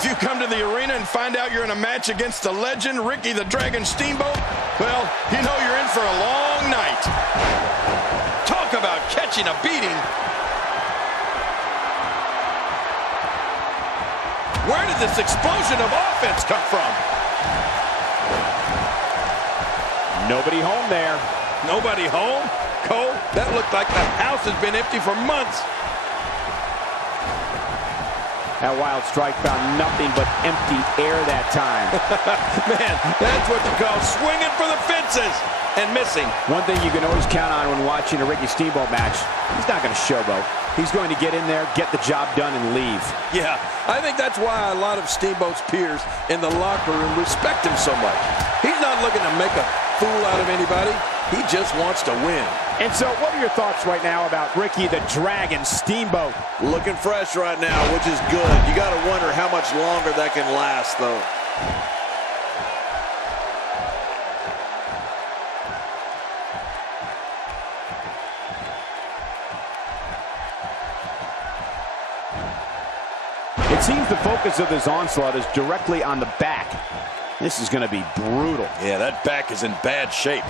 If you come to the arena and find out you're in a match against the legend, Ricky the Dragon Steamboat, well, you know you're in for a long night. Talk about catching a beating. Where did this explosion of offense come from? Nobody home there. Nobody home? Cole, that looked like the house has been empty for months. That wild strike found nothing but empty air that time. Man, that's what you call swinging for the fences and missing. One thing you can always count on when watching a Ricky Steamboat match, he's not going to showboat. He's going to get in there, get the job done, and leave. Yeah, I think that's why a lot of Steamboat's peers in the locker room respect him so much. He's not looking to make a fool out of anybody. He just wants to win. And so what are your thoughts right now about Ricky the Dragon Steamboat? Looking fresh right now, which is good. You got to wonder how much longer that can last, though. It seems the focus of this onslaught is directly on the back. This is going to be brutal. Yeah, that back is in bad shape.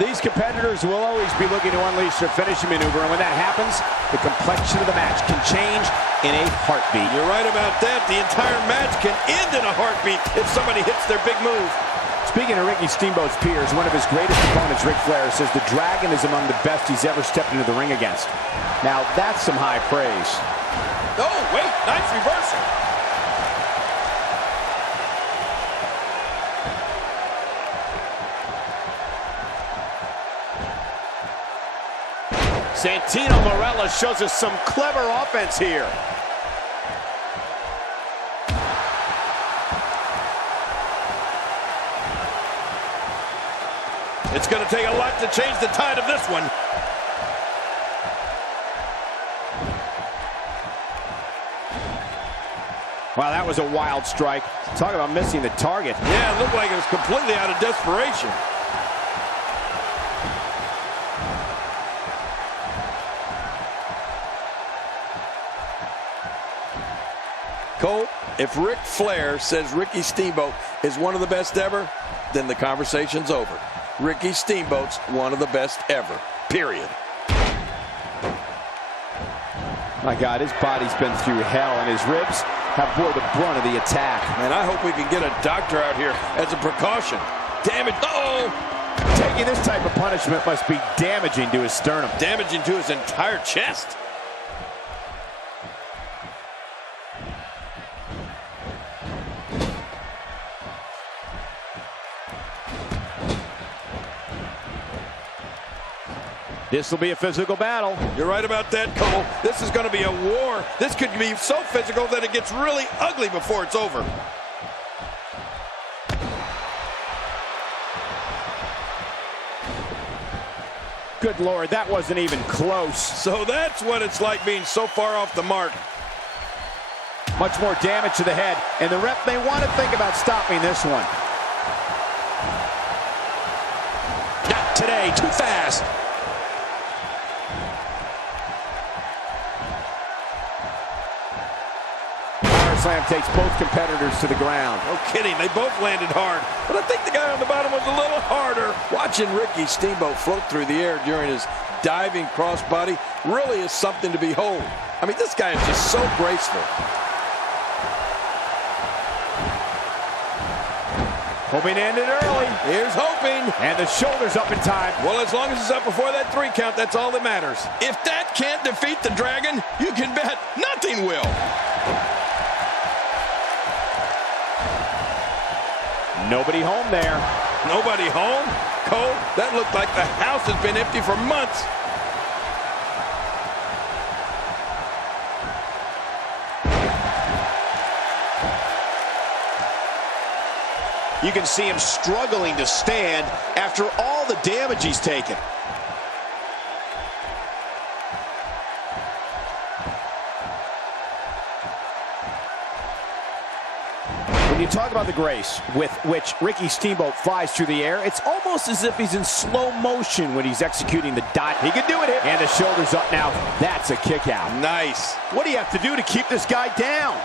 These competitors will always be looking to unleash their finishing maneuver, and when that happens, the complexion of the match can change in a heartbeat. You're right about that. The entire match can end in a heartbeat if somebody hits their big move. Speaking of Ricky Steamboat's peers, one of his greatest opponents, Ric Flair, says the Dragon is among the best he's ever stepped into the ring against. Now, that's some high praise. Oh, wait, nice reversal. Santino Marella shows us some clever offense here. It's going to take a lot to change the tide of this one. Wow, that was a wild strike. Talk about missing the target. Yeah, it looked like it was completely out of desperation. Cole, if Ric Flair says Ricky Steamboat is one of the best ever, then the conversation's over. Ricky Steamboat's one of the best ever, period. My God, his body's been through hell, and his ribs have bore the brunt of the attack. Man, I hope we can get a doctor out here as a precaution. Damage. Uh-oh! Taking this type of punishment must be damaging to his sternum. Damaging to his entire chest. This will be a physical battle. You're right about that, Cole. This is going to be a war. This could be so physical that it gets really ugly before it's over. Good Lord, that wasn't even close. So that's what it's like being so far off the mark. Much more damage to the head, and the ref may want to think about stopping this one. Not today, too fast. Slam takes both competitors to the ground. No kidding, they both landed hard. But I think the guy on the bottom was a little harder. Watching Ricky Steamboat float through the air during his diving crossbody really is something to behold. I mean, this guy is just so graceful. Hoping to end it early. Here's hoping. And the shoulder's up in time. Well, as long as it's up before that 3 count, that's all that matters. If that can't defeat the Dragon, you can bet nothing will. Nobody home there. Nobody home? Cole, that looked like the house has been empty for months. You can see him struggling to stand after all the damage he's taken. When you talk about the grace with which Ricky Steamboat flies through the air, it's almost as if he's in slow motion when he's executing the dive. He can do it here. And the shoulders up now. That's a kick out. Nice. What do you have to do to keep this guy down?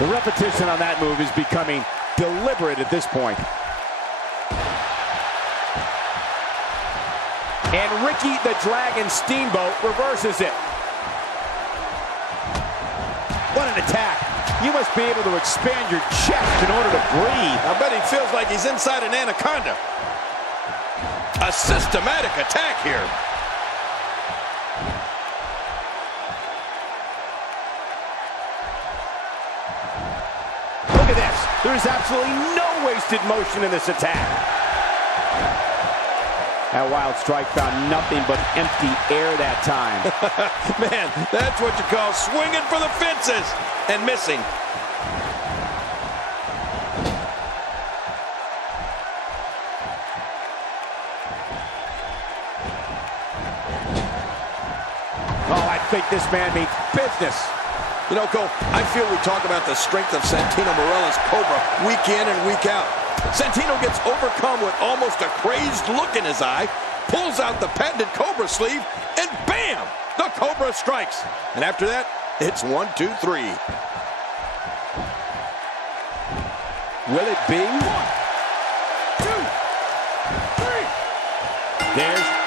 The repetition on that move is becoming deliberate at this point. And Ricky the Dragon Steamboat reverses it. What an attack. You must be able to expand your chest in order to breathe. I bet he feels like he's inside an anaconda. A systematic attack here. Look at this. There is absolutely no wasted motion in this attack. That wild strike found nothing but empty air that time. Man, that's what you call swinging for the fences and missing. Oh, I think this man means business. You know, Cole, I feel we talk about the strength of Santino Marella's Cobra week in and week out. Santino gets overcome with almost a crazed look in his eye, pulls out the patented Cobra sleeve, and bam! The Cobra strikes. And after that, it's 1, 2, 3. Will it be? 1, 2, 3. There's